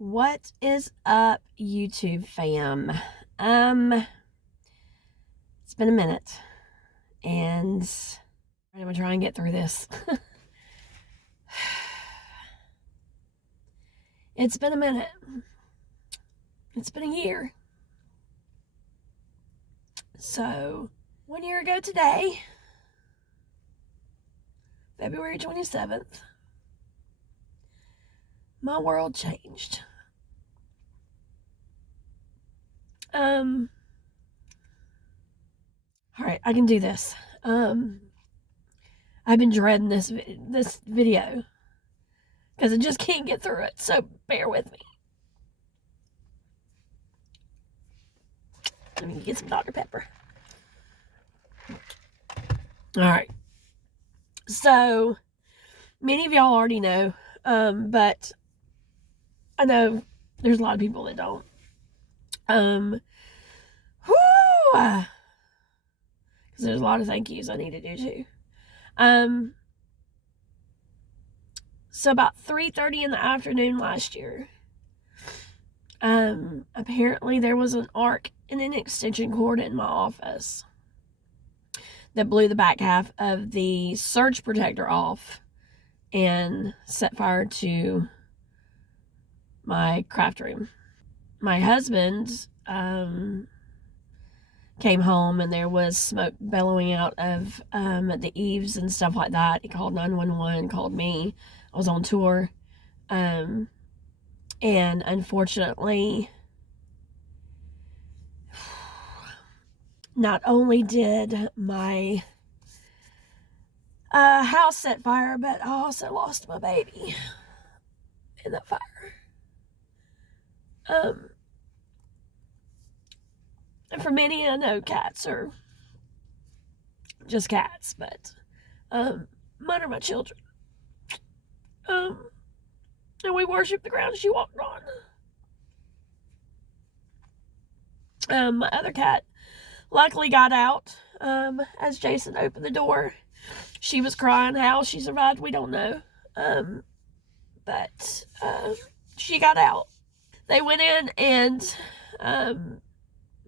What is up, YouTube fam? It's been a minute, and I'm gonna try and get through this. It's been a minute. It's been a year. So, 1 year ago today, February 27th, my world changed. All right, I can do this. I've been dreading this video because I just can't get through it, so bear with me. Let me get some Dr. Pepper. All right. So, many of y'all already know, but I know there's a lot of people that don't. Because there's a lot of thank yous I need to do too. So about 3:30 in the afternoon last year, apparently there was an arc in an extension cord in my office that blew the back half of the surge protector off and set fire to my craft room. My husband came home and there was smoke bellowing out of the eaves and stuff like that. He called 911, called me. I was on tour. And unfortunately, not only did my house set fire, but I also lost my baby in that fire. And for many, I know cats are just cats, but mine are my children. And we worship the ground she walked on. My other cat luckily got out as Jason opened the door. She was crying. How she survived, we don't know. But she got out. They went in and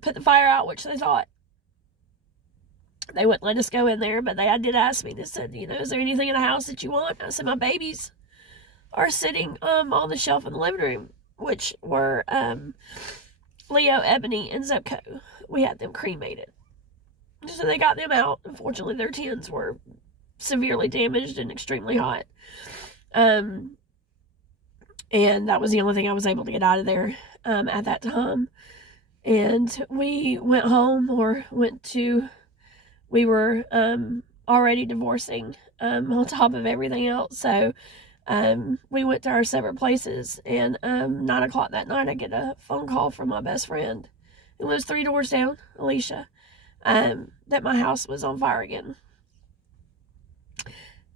put the fire out, which they thought. They wouldn't let us go in there, but they did ask me. They said, is there anything in the house that you want? I said, my babies are sitting on the shelf in the living room, which were Leo, Ebony, and Zepco. We had them cremated. So they got them out. Unfortunately, their tins were severely damaged and extremely hot. And that was the only thing I was able to get out of there at that time. And we went home, we were already divorcing on top of everything else. So we went to our separate places, and 9 o'clock that night I get a phone call from my best friend who lives 3 doors down, Alicia, that my house was on fire again.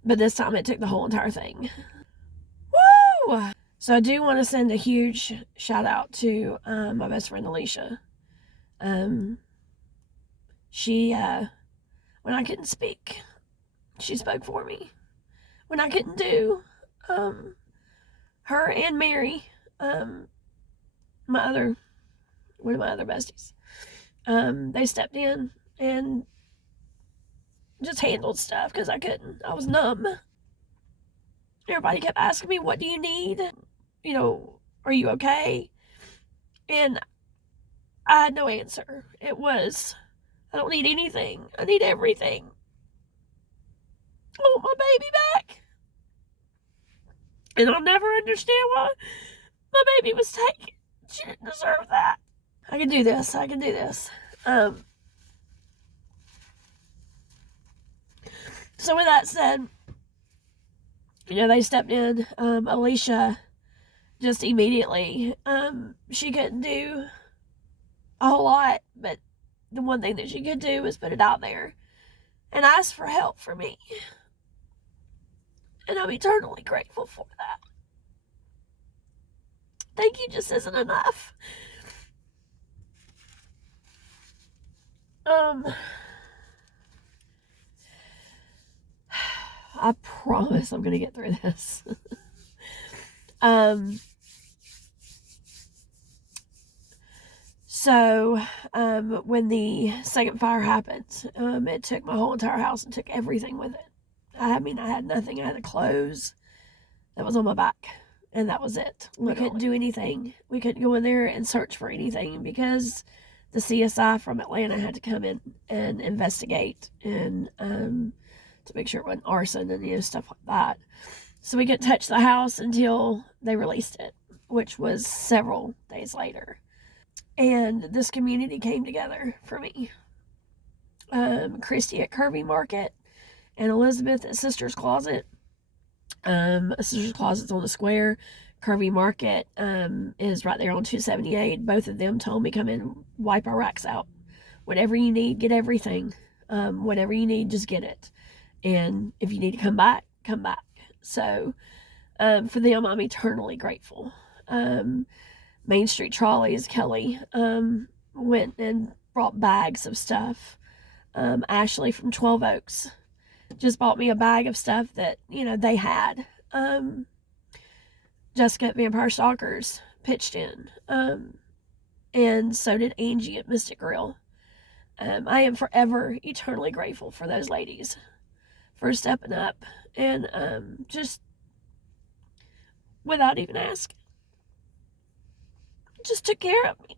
But this time it took the whole entire thing. Woo! So I do want to send a huge shout out to my best friend Alicia. She, when I couldn't speak, she spoke for me. When I couldn't do, her and Mary, one of my other besties, they stepped in and just handled stuff because I couldn't. I was numb. Everybody kept asking me, what do you need? Are you okay? And I had no answer. It was, I don't need anything. I need everything. I want my baby back. And I'll never understand why my baby was taken. She didn't deserve that. I can do this. So with that said, they stepped in. Alicia just immediately, she couldn't do a whole lot, but the one thing that she could do was put it out there and ask for help for me. And I'm eternally grateful for that. Thank you just isn't enough. I promise I'm going to get through this. So, when the second fire happened, it took my whole entire house and took everything with it. I mean, I had nothing. I had the clothes that was on my back, and that was it. We couldn't do anything. We couldn't go in there and search for anything because the CSI from Atlanta had to come in and investigate and to make sure it wasn't arson and stuff like that. So we couldn't touch the house until they released it, which was several days later. And this community came together for me. Christy at Kirby Market and Elizabeth at Sister's Closet. Sister's Closet's on the square. Kirby Market is right there on 278. Both of them told me, come in, wipe our racks out. Whatever you need, get everything. Whatever you need, just get it. And if you need to come back, come back. So for them, I'm eternally grateful. Main Street Trolleys, Kelly went and brought bags of stuff. Ashley from 12 Oaks just bought me a bag of stuff that, they had. Jessica at Vampire Stalkers pitched in. And so did Angie at Mystic Grill. I am forever eternally grateful for those ladies for stepping up and just without even asking, just took care of me.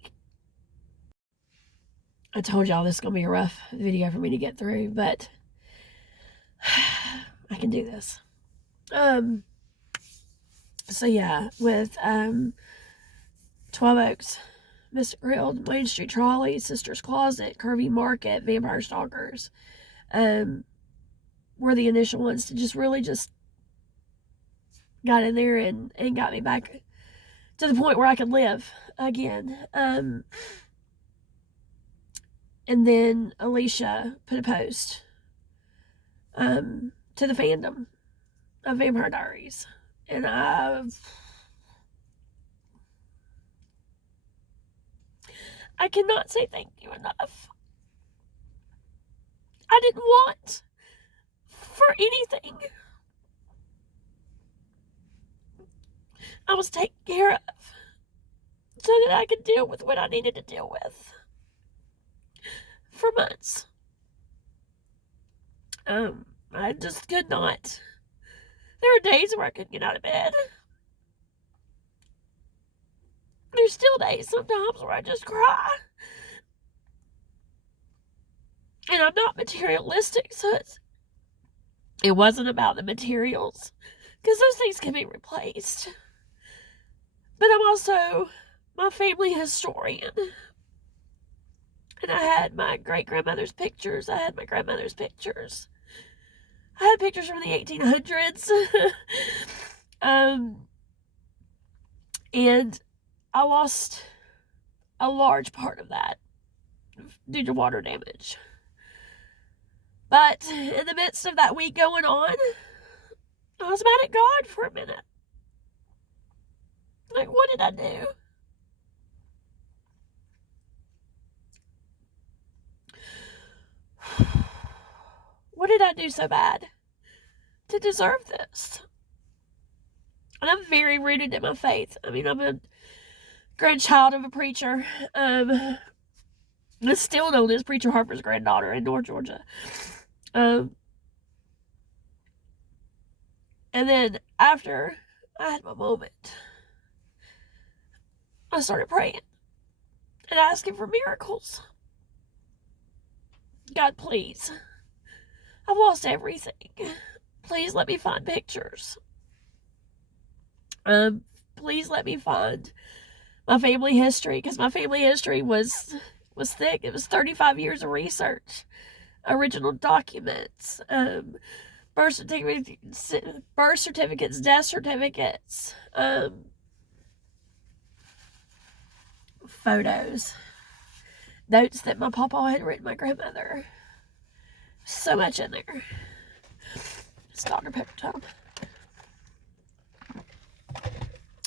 I told y'all this is going to be a rough video for me to get through, but I can do this. So yeah, with 12 Oaks, Mr. Grill, Main Street Trolley, Sister's Closet, Kirby Market, Vampire Stalkers, were the initial ones to just really just got in there and got me back to the point where I could live again. And then Alicia put a post to the fandom of Vampire Diaries. And I cannot say thank you enough. I didn't want for anything. I was taken care of so that I could deal with what I needed to deal with for months. I just could not. There were days where I couldn't get out of bed. There's still days sometimes where I just cry. And I'm not materialistic, so it wasn't about the materials, because those things can be replaced. But I'm also my family historian. And I had my great-grandmother's pictures. I had my grandmother's pictures. I had pictures from the 1800s. And I lost a large part of that due to water damage. But in the midst of that week going on, I was mad at God for a minute. Like, what did I do? What did I do so bad to deserve this? And I'm very rooted in my faith. I mean, I'm a grandchild of a preacher. That's still known as Preacher Harper's granddaughter in North Georgia. And then after I had my moment, I started praying and asking for miracles. God, please. I've lost everything. Please let me find pictures. Please let me find my family history, because my family history was thick. It was 35 years of research, original documents, birth certificates, death certificates, photos, notes that my papa had written my grandmother. So much in there. It's Dr. Pepper time.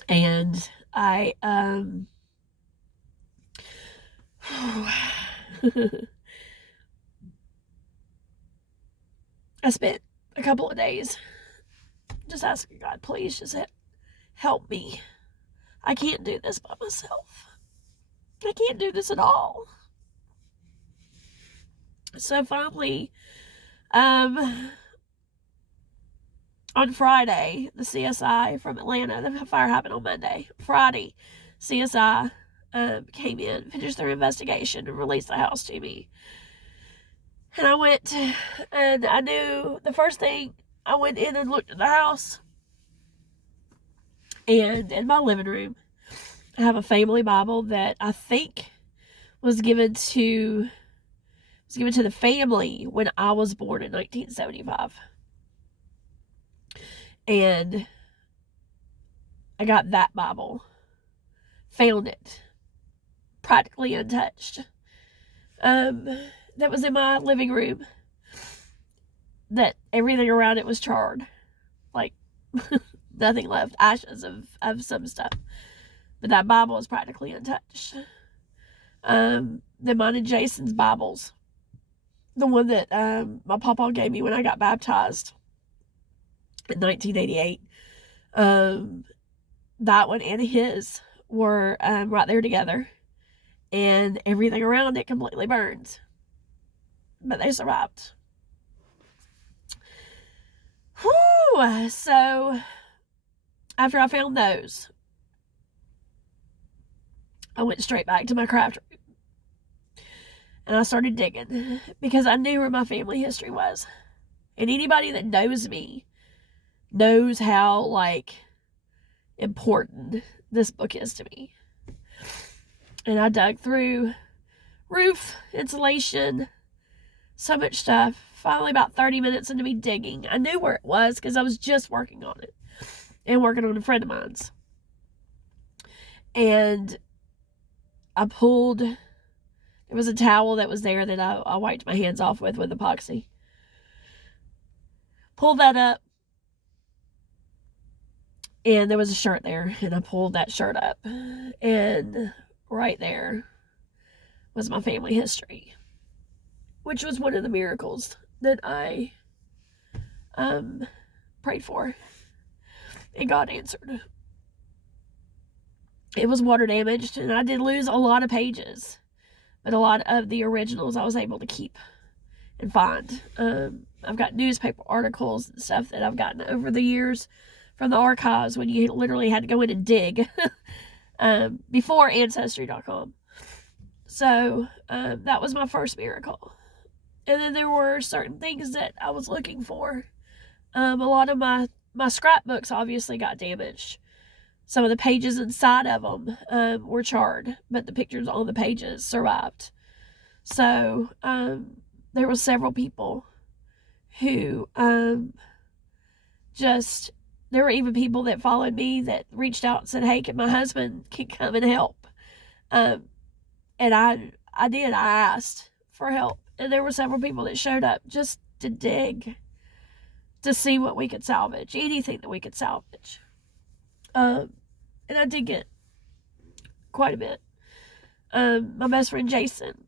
And I I spent a couple of days just asking God, please just help me. I can't do this by myself. I can't do this at all. So finally, on Friday, the CSI from Atlanta, the fire happened on Monday. Friday, CSI came in, finished their investigation, and released the house to me. And I went, and I knew the first thing, I went in and looked at the house. And in my living room, I have a family Bible that I think was given to the family when I was born in 1975. And I got that Bible, found it, practically untouched. That was in my living room. That everything around it was charred, like nothing left, ashes of some stuff. But that Bible is practically untouched. Then mine and Jason's Bibles, the one that my papa gave me when I got baptized in 1988. That one and his were right there together, and everything around it completely burned, but they survived. Whew. So after I found those, I went straight back to my craft room and I started digging because I knew where my family history was. And anybody that knows me knows how, important this book is to me. And I dug through roof, insulation, so much stuff. Finally, about 30 minutes into me digging, I knew where it was because I was just working on it and working on a friend of mine's. And I pulled, there was a towel that was there that I wiped my hands off with epoxy. Pulled that up, and there was a shirt there, and I pulled that shirt up, and right there was my family history, which was one of the miracles that I prayed for, and God answered. It was water damaged, and I did lose a lot of pages, but a lot of the originals I was able to keep and find. I've got newspaper articles and stuff that I've gotten over the years from the archives when you literally had to go in and dig before Ancestry.com. So that was my first miracle. And then there were certain things that I was looking for. A lot of my scrapbooks obviously got damaged. Some of the pages inside of them were charred, but the pictures on the pages survived. So there were several people who there were even people that followed me that reached out and said, hey, my husband can come and help. And I asked for help. And there were several people that showed up just to dig, to see what we could salvage, anything that we could salvage. And I did get quite a bit. My best friend Jason,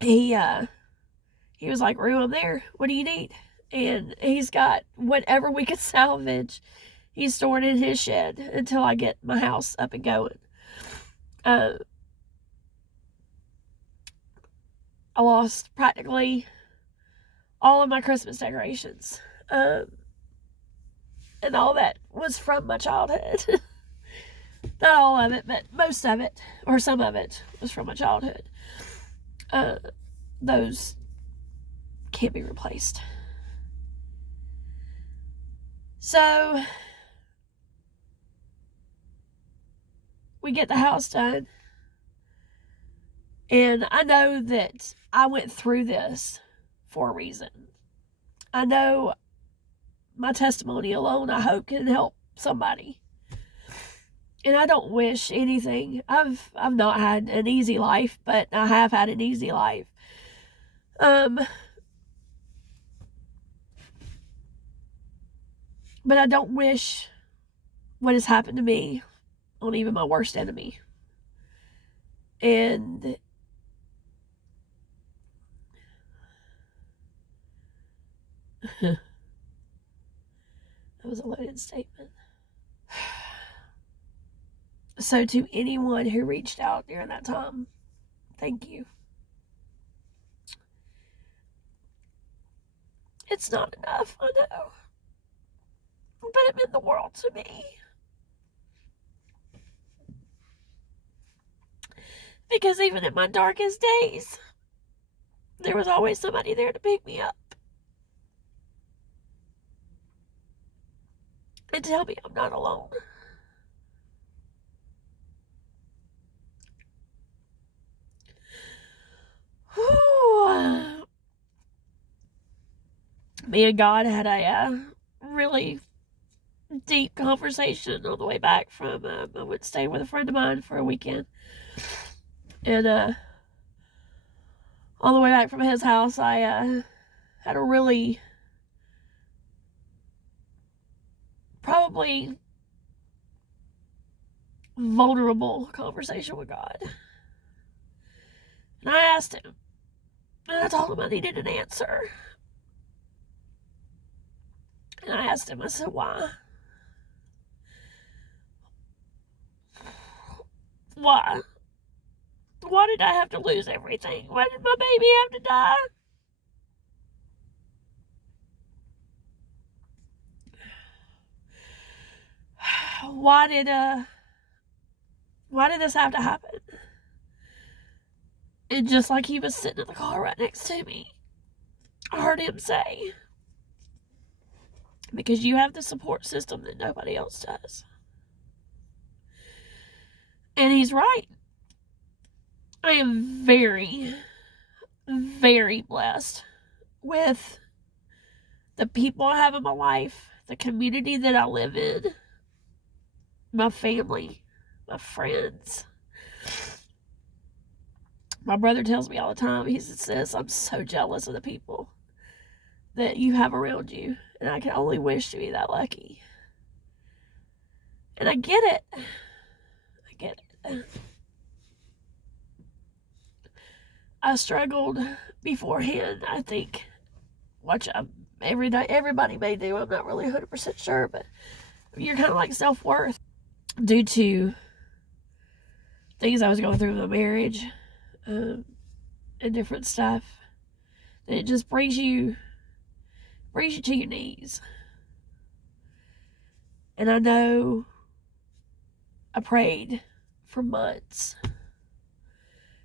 he was like, Rue, I'm there. What do you need? And he's got whatever we could salvage. He's storing in his shed until I get my house up and going. I lost practically all of my Christmas decorations. And all that was from my childhood. Not all of it, but most of it, or some of it, was from my childhood. Those can't be replaced. So, we get the house done. And I know that I went through this for a reason. I know my testimony alone, I hope, can help somebody. And I don't wish anything. I've not had an easy life, but I have had an easy life. But I don't wish what has happened to me on even my worst enemy. And that was a loaded statement. So to anyone who reached out during that time, thank you. It's not enough, I know. But it meant the world to me. Because even in my darkest days, there was always somebody there to pick me up. And tell me I'm not alone. Whew. Me and God had a really deep conversation on the way back from, I went staying with a friend of mine for a weekend. And on the way back from his house, I had a really, probably vulnerable conversation with God. And I asked him, and I told him I needed an answer. And I asked him, I said, why? Why? Why did I have to lose everything? Why did my baby have to die? Why did this have to happen? And just like he was sitting in the car right next to me, I heard him say, because you have the support system that nobody else does. And he's right. I am very, very blessed with the people I have in my life, the community that I live in, my family, my friends. My brother tells me all the time, he says, I'm so jealous of the people that you have around you, and I can only wish to be that lucky. And I get it. I get it. I struggled beforehand, I think, which everybody may do. I'm not really 100% sure, but you're kind of like self-worth due to things I was going through in my marriage and different stuff. And it just brings you to your knees. And I know I prayed for months.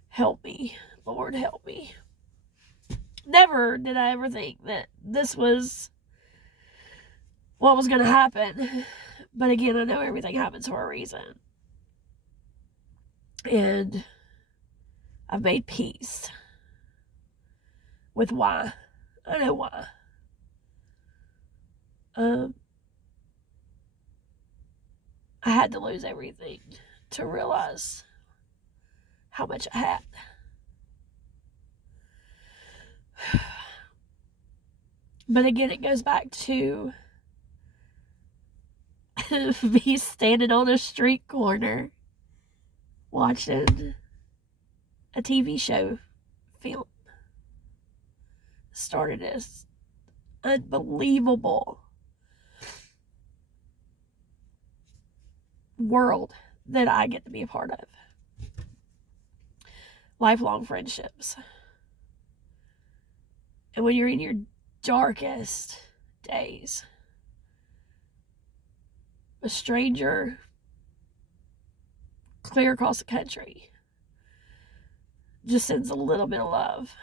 Help me, Lord, help me. Never did I ever think that this was what was going to happen. But again, I know everything happens for a reason. And I've made peace with why. I know why. I had to lose everything to realize how much I had. But again, it goes back to me standing on a street corner watching a TV show film. Started this unbelievable world that I get to be a part of. Lifelong friendships. And when you're in your darkest days, a stranger clear across the country just sends a little bit of love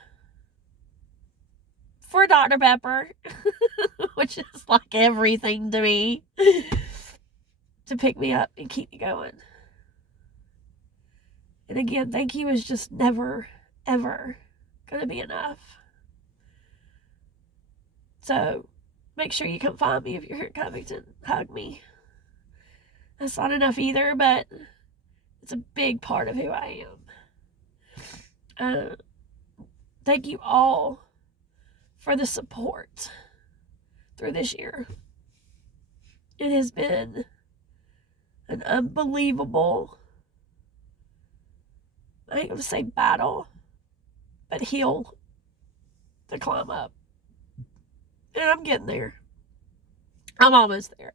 for Dr. Pepper, which is like everything to me, to pick me up and keep me going. And again, thank you is just never, ever going to be enough. So make sure you come find me if you're here in Covington. Hug me. That's not enough either, but it's a big part of who I am. Thank you all for the support through this year. It has been an unbelievable, I ain't gonna say battle, but hill to climb up. And I'm getting there. I'm almost there.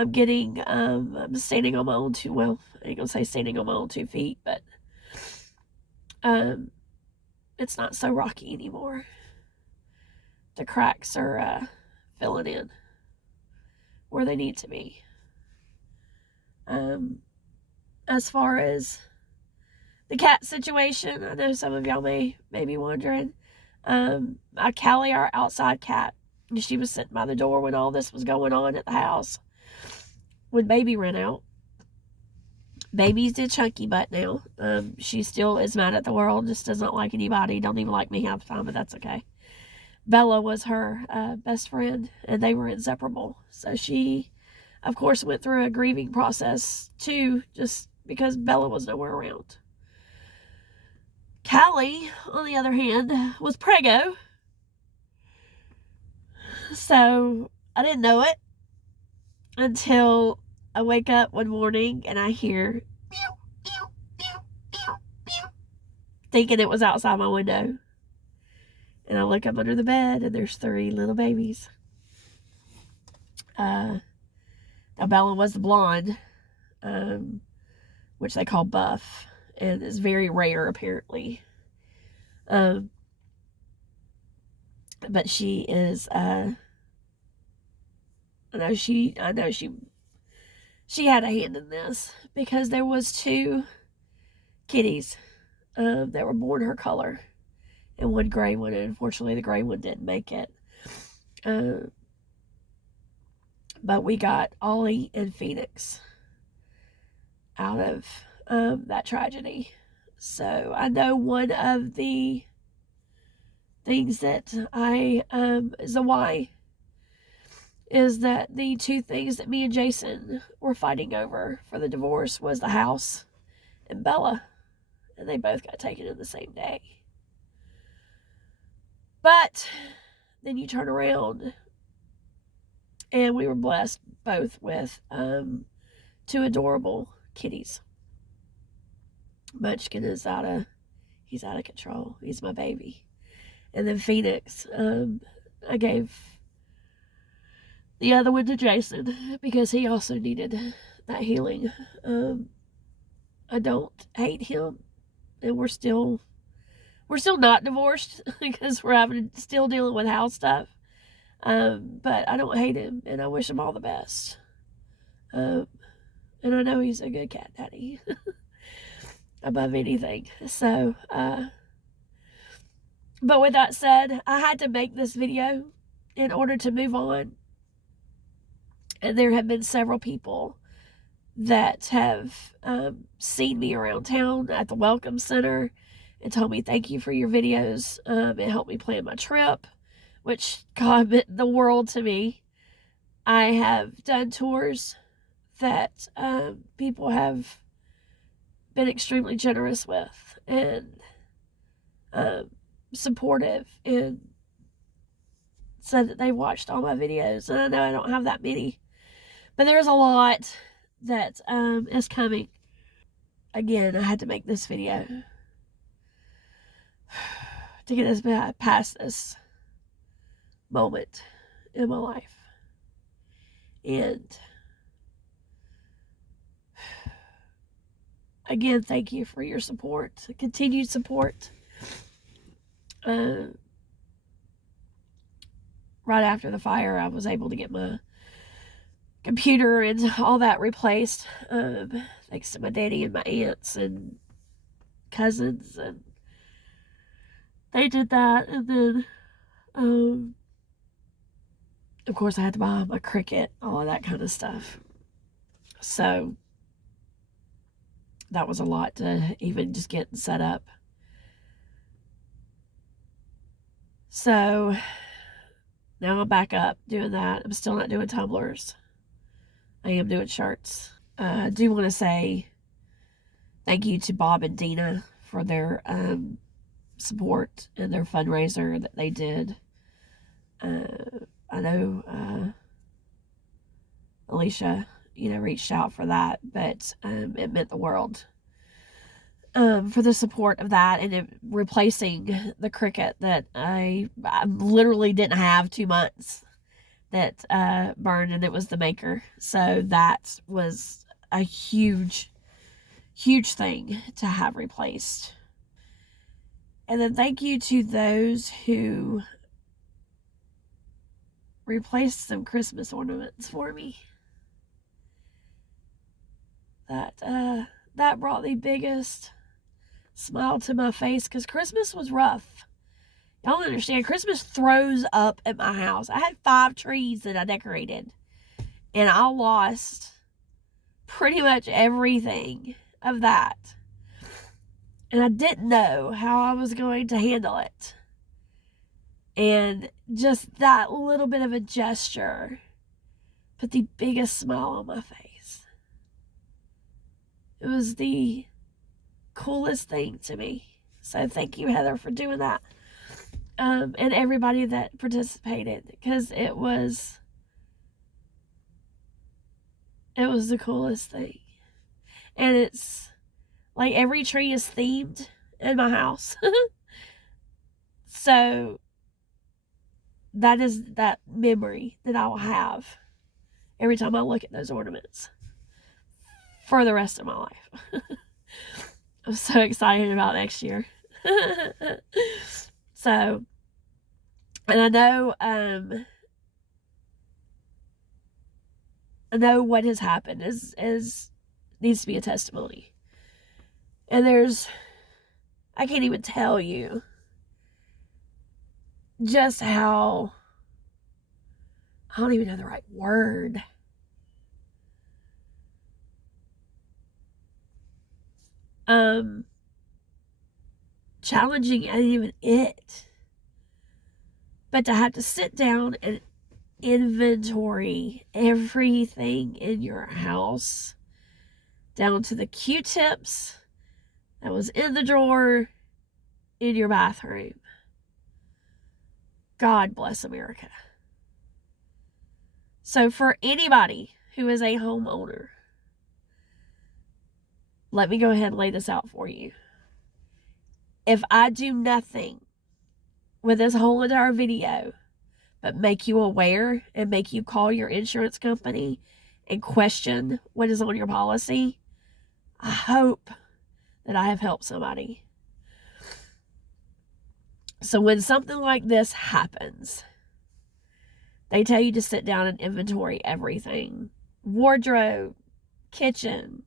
I'm standing on my own I ain't gonna say standing on my own 2 feet, but it's not so rocky anymore. The cracks are filling in where they need to be. As far as the cat situation, I know some of y'all may be wondering. Callie, our outside cat, she was sitting by the door when all this was going on at the house. When Baby ran out. Baby's a chunky butt now. She still is mad at the world, just does not like anybody, don't even like me half the time, but that's okay. Bella was her best friend, and they were inseparable. So she, of course, went through a grieving process too, just because Bella was nowhere around. Callie, on the other hand, was preggo. So I didn't know it until I wake up one morning and I hear meow, meow, meow, meow, meow, thinking it was outside my window. And I look up under the bed and there's 3 little babies. Now Bella was the blonde, which they call buff, and is very rare apparently. But she is I know she had a hand in this, because there was 2 kitties that were born her color, and 1 gray one, and unfortunately the gray one didn't make it. But we got Ollie and Phoenix out of that tragedy. So I know one of the things that is a why, is that the 2 things that me and Jason were fighting over for the divorce was the house and Bella. And they both got taken in the same day. But then you turn around, and we were blessed both with 2 adorable kitties. Munchkin is he's out of control. He's my baby. And then Phoenix, I gave the other one to Jason because he also needed that healing. I don't hate him, and we're still not divorced because we're still dealing with house stuff. But I don't hate him, and I wish him all the best. And I know he's a good cat daddy above anything. So, but with that said, I had to make this video in order to move on. And there have been several people that have seen me around town at the Welcome Center and told me thank you for your videos. It helped me plan my trip, which God meant the world to me. I have done tours that people have been extremely generous with and supportive, and said that they watched all my videos. And I know I don't have that many, but there's a lot that is coming. Again, I had to make this video to get us past this moment in my life. And again, thank you for your support, continued support. Right after the fire, I was able to get my computer and all that replaced, thanks to my daddy and my aunts and cousins, and they did that. And then of course I had to buy my Cricut, all of that kind of stuff. So that was a lot to even just get set up. So now I'm back up doing that. I'm still not doing tumblers. I am doing shirts. I do want to say thank you to Bob and Dina for their support and their fundraiser that they did. I know Alicia, reached out for that, but it meant the world for the support of that, and replacing the Cricut that I literally didn't have 2 months that burned, and it was the maker. So that was a huge, huge thing to have replaced. And then thank you to those who replaced some Christmas ornaments for me. That brought the biggest smile to my face, because Christmas was rough. Y'all don't understand. Christmas throws up at my house. I had 5 trees that I decorated, and I lost pretty much everything of that. And I didn't know how I was going to handle it. And just that little bit of a gesture put the biggest smile on my face. It was the coolest thing to me. So thank you, Heather, for doing that. And everybody that participated, because it was the coolest thing. And it's like every tree is themed in my house. So that is that memory that I will have every time I look at those ornaments for the rest of my life. I'm so excited about next year. So, and I know what has happened is needs to be a testimony. And I can't even tell you just how, I don't even know the right word. Challenging ain't even it. But to have to sit down and inventory everything in your house, down to the Q-tips that was in the drawer in your bathroom. God bless America. So for anybody who is a homeowner, let me go ahead and lay this out for you. If I do nothing with this whole entire video but make you aware and make you call your insurance company and question what is on your policy, I hope that I have helped somebody. So when something like this happens, they tell you to sit down and inventory everything. Wardrobe, kitchen,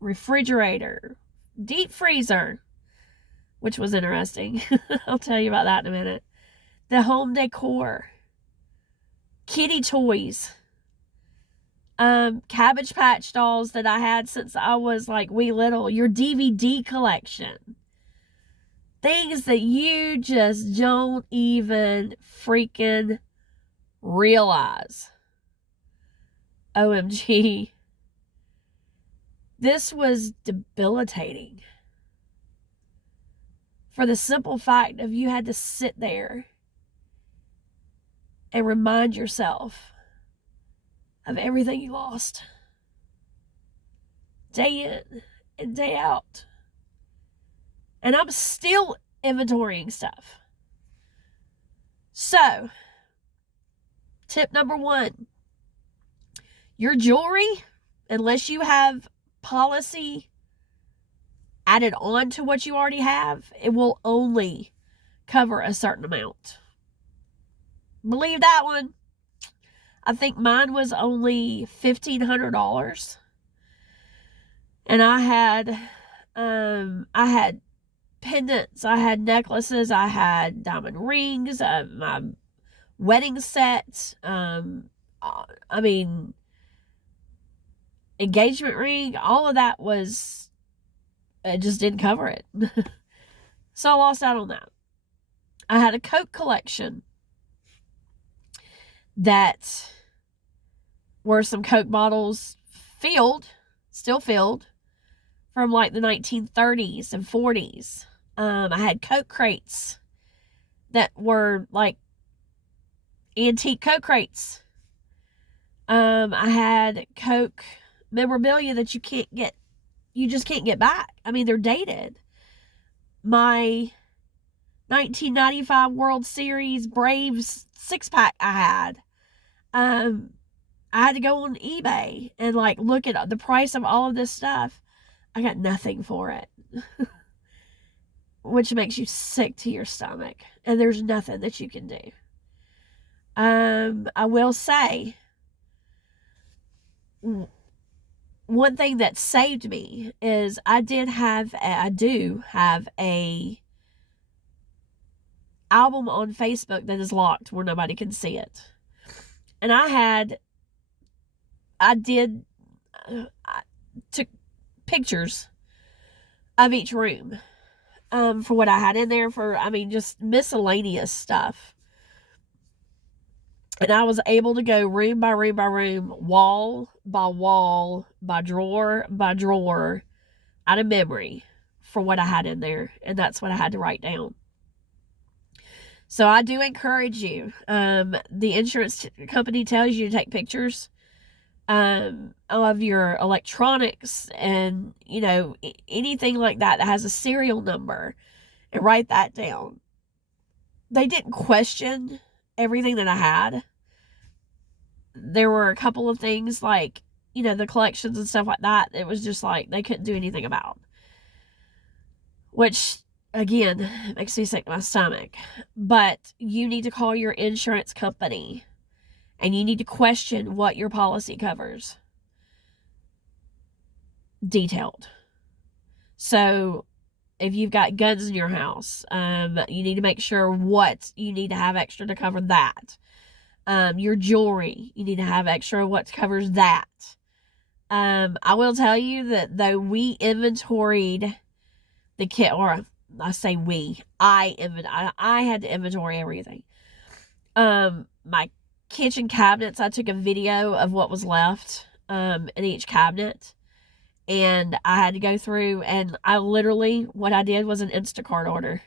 refrigerator, deep freezer, which was interesting. I'll tell you about that in a minute. The home decor, kitty toys, Cabbage Patch dolls that I had since I was like wee little, your DVD collection. Things that you just don't even freaking realize. OMG. This was debilitating. For the simple fact of you had to sit there and remind yourself of everything you lost. Day in and day out. And I'm still inventorying stuff. So, tip number 1. Your jewelry, unless you have policy added on to what you already have, it will only cover a certain amount. Believe that one. I think mine was only $1,500. And I had pendants, I had necklaces, I had diamond rings, my wedding set, engagement ring, all of that it just didn't cover it. So I lost out on that. I had a Coke collection that were some Coke bottles still filled, from like the 1930s and 40s. I had Coke crates that were like antique Coke crates. I had Coke memorabilia that you just can't get back. I mean, they're dated. My 1995 World Series Braves 6-pack I had. I had to go on eBay and like look at the price of all of this stuff. I got nothing for it, which makes you sick to your stomach. And there's nothing that you can do. I will say, one thing that saved me is I do have a album on Facebook that is locked where nobody can see it. And I took pictures of each room for what I had in there for, just miscellaneous stuff. And I was able to go room by room by room, wall by wall, by drawer out of memory for what I had in there. And that's what I had to write down. So I do encourage you. The insurance company tells you to take pictures of your electronics and, anything like that has a serial number, and write that down. They didn't question everything that I had. There were a couple of things like, the collections and stuff like that. It was just like they couldn't do anything about. Which, again, makes me sick to my stomach. But you need to call your insurance company and you need to question what your policy covers. Detailed. So, if you've got guns in your house, you need to make sure what you need to have extra to cover that. Your jewelry, you need to have extra what covers that. I will tell you that though we inventoried the kit, or I say we, I had to inventory everything. My kitchen cabinets, I took a video of what was left in each cabinet. And I had to go through, and what I did was an Instacart order.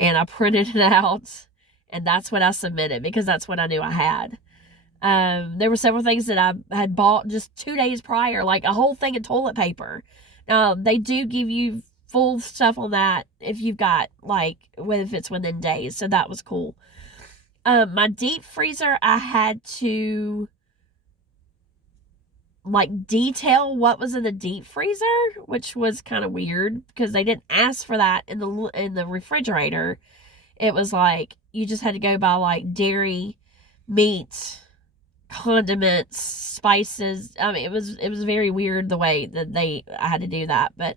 And I printed it out, and that's what I submitted, because that's what I knew I had. There were several things that I had bought just 2 days prior, like a whole thing of toilet paper. Now, they do give you full stuff on that if you've got, if it's within days, so that was cool. My deep freezer, I had to detail what was in the deep freezer, which was kind of weird because they didn't ask for that in the refrigerator. It was like you just had to go by dairy, meat, condiments, spices. It was very weird the way that I had to do that. But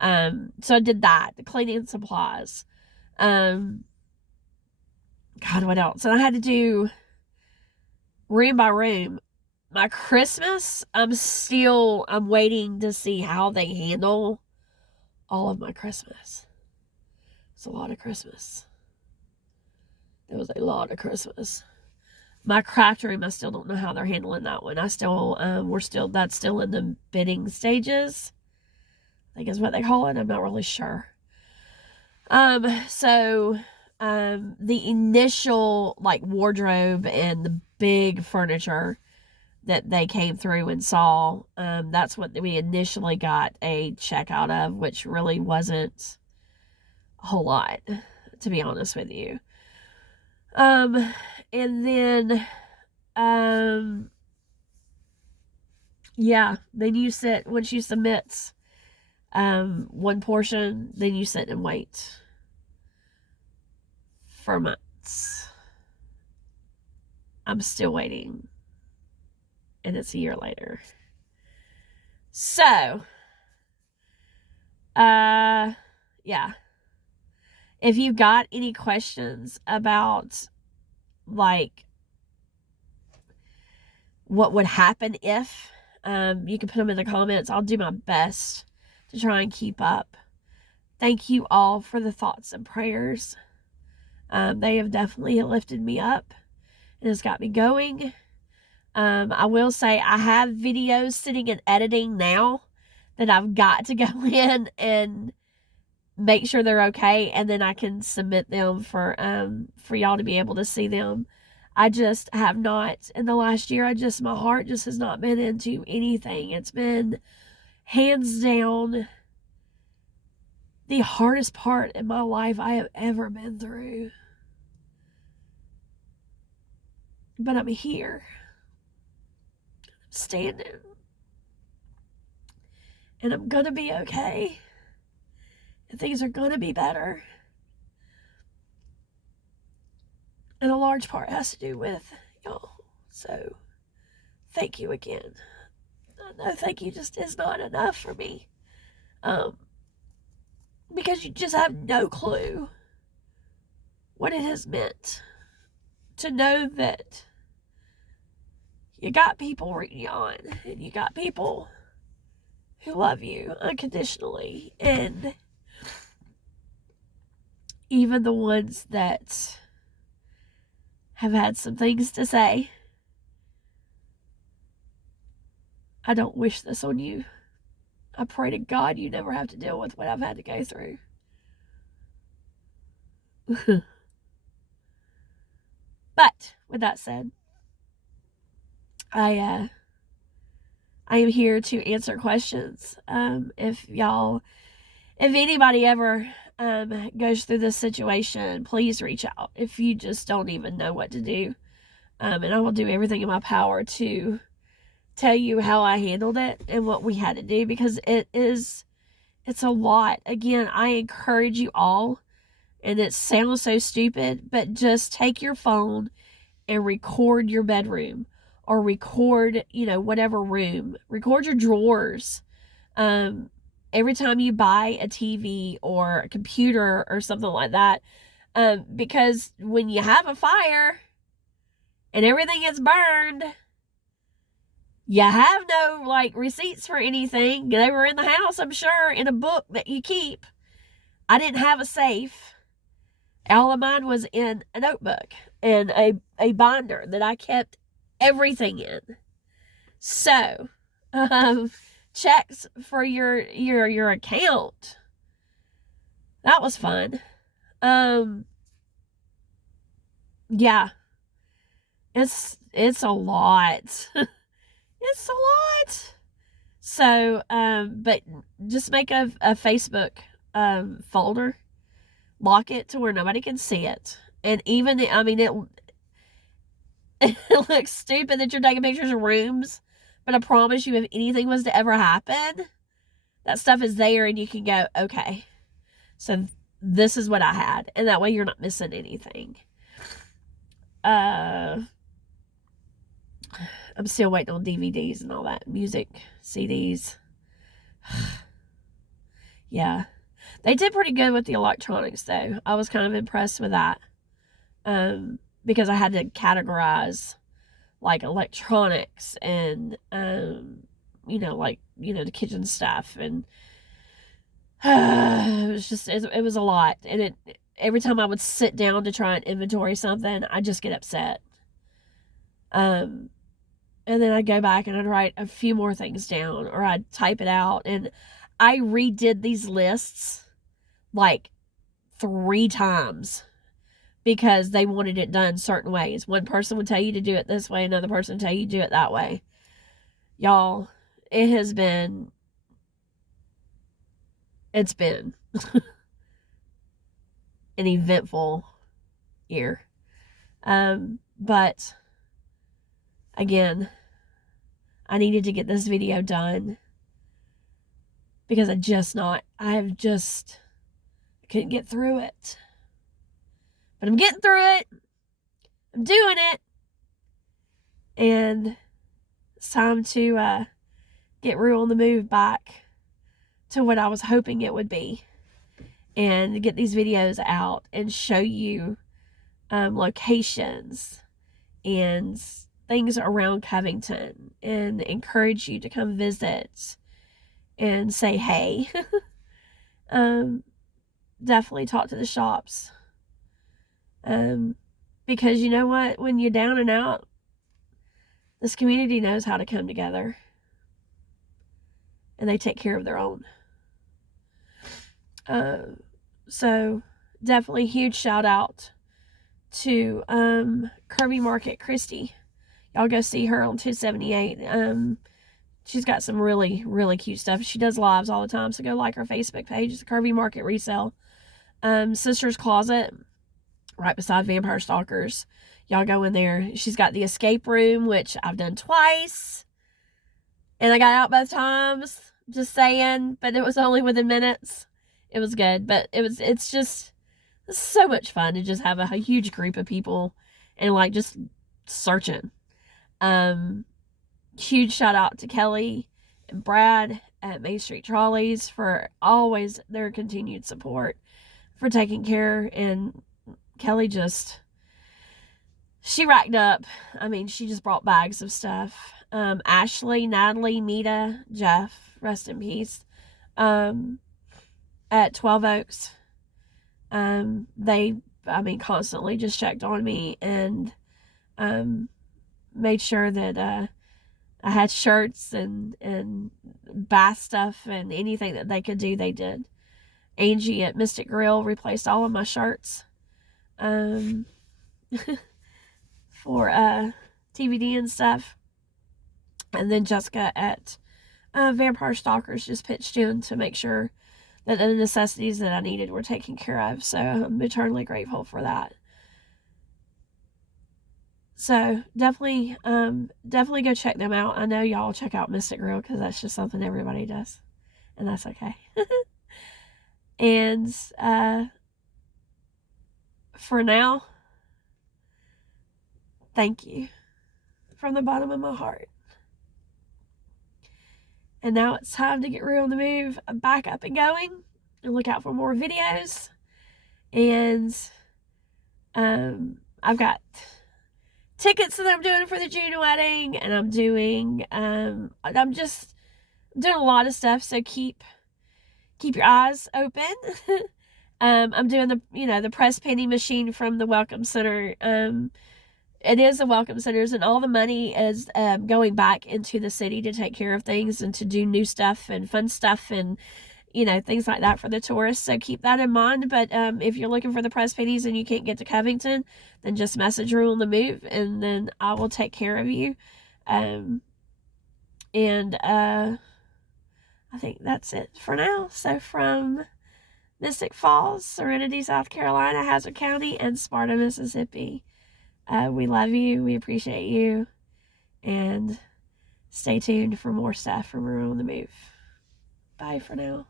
so I did that, the cleaning supplies. God, what else? And I had to do room by room. My Christmas, I'm waiting to see how they handle all of my Christmas. It's a lot of Christmas. There was a lot of Christmas. My craft room, I still don't know how they're handling that one. That's still in the bidding stages, I think is what they call it. I'm not really sure. So the initial wardrobe and the big furniture that they came through and saw, that's what we initially got a check out of, which really wasn't a whole lot, to be honest with you. And then, then you sit, once you submit, one portion, then you sit and wait for months. I'm still waiting. And it's a year later. So, yeah. If you've got any questions about, what would happen if, you can put them in the comments. I'll do my best to try and keep up. Thank you all for the thoughts and prayers. They have definitely lifted me up and has got me going. I will say I have videos sitting and editing now that I've got to go in and make sure they're okay, and then I can submit them for y'all to be able to see them. I just have not, in the last year, my heart just has not been into anything. It's been hands down the hardest part in my life I have ever been through. But I'm here. I'm standing. And I'm going to be okay. And things are going to be better. And a large part has to do with y'all. So, thank you again. I know thank you just is not enough for me. Because you just have no clue what it has meant to know that you got people rooting you on, and you got people who love you unconditionally, and even the ones that have had some things to say. I don't wish this on you. I pray to God you never have to deal with what I've had to go through. But with that said, I am here to answer questions. If anybody ever goes through this situation, please reach out. If you just don't even know what to do, and I will do everything in my power to tell you how I handled it and what we had to do, because it's a lot. Again, I encourage you all, and it sounds so stupid, but just take your phone and record your bedroom, or record, whatever room. Record your drawers. Every time you buy a TV or a computer or something like that, because when you have a fire and everything is burned, you have no, receipts for anything. They were in the house, I'm sure, in a book that you keep. I didn't have a safe. All of mine was in a notebook and a binder that I kept everything in. So, checks for your account. That was fun. Yeah. It's a lot. It's a lot. So, but just make a Facebook folder. Lock it to where nobody can see it. And even, it looks stupid that you're taking pictures of rooms, but I promise you, if anything was to ever happen, that stuff is there and you can go, okay, so this is what I had. And that way you're not missing anything. I'm still waiting on DVDs and all that. Music, CDs. Yeah. They did pretty good with the electronics, though. I was kind of impressed with that. Because I had to categorize, electronics and, the kitchen stuff. And it was a lot. And every time I would sit down to try and inventory something, I'd just get upset. And then I'd go back and I'd write a few more things down, or I'd type it out. And I redid these lists 3 times because they wanted it done certain ways. One person would tell you to do it this way, another person would tell you to do it that way. Y'all, it's been an eventful year. But again, I needed to get this video done because I couldn't get through it. But I'm getting through it. I'm doing it. And it's time to get real on the move back to what I was hoping it would be. And get these videos out and show you locations and things around Covington, and encourage you to come visit and say hey. Definitely talk to the shops. Because you know what? When you're down and out, this community knows how to come together. And they take care of their own. So definitely huge shout out to Kirby Market Christy. Y'all go see her on 278. She's got some really, really cute stuff. She does lives all the time, so go like her Facebook page. It's Kirby Market Resale. Sister's Closet, right beside Vampire Stalkers. y'all go in there. She's got the escape room, which I've done twice. And I got out both times. Just saying. But it was only within minutes. It was good. But it's just so much fun to just have a huge group of people and like just searching. Huge shout out to Kelly and Brad at Main Street Trolleys for always their continued support, for taking care. And Kelly she racked up. I mean, she just brought bags of stuff. Ashley, Natalie, Mita, Jeff, rest in peace, at 12 Oaks. They, constantly just checked on me and made sure that I had shirts and bath stuff, and anything that they could do, they did. Angie at Mystic Grill replaced all of my shirts for TVD and stuff. And then Jessica at Vampire Stalkers just pitched in to make sure that the necessities that I needed were taken care of. So I'm eternally grateful for that. So definitely go check them out. I know y'all check out Mystic Grill because that's just something everybody does, and that's okay. And for now, thank you from the bottom of my heart. And now it's time to get real on the move, back up and going, and look out for more videos. And I've got tickets that I'm doing for the June wedding, and I'm doing a lot of stuff, so keep your eyes open. I'm doing the press painting machine from the Welcome Center. It is the Welcome Centers, and all the money is going back into the city to take care of things and to do new stuff and fun stuff and things like that for the tourists. So keep that in mind. But if you're looking for the press paintings and you can't get to Covington, then just message Rule on the Move, and then I will take care of you. I think that's it for now. So from Mystic Falls, Serenity, South Carolina, Hazard County, and Sparta, Mississippi, we love you. We appreciate you. And stay tuned for more stuff from Rule on the Move. Bye for now.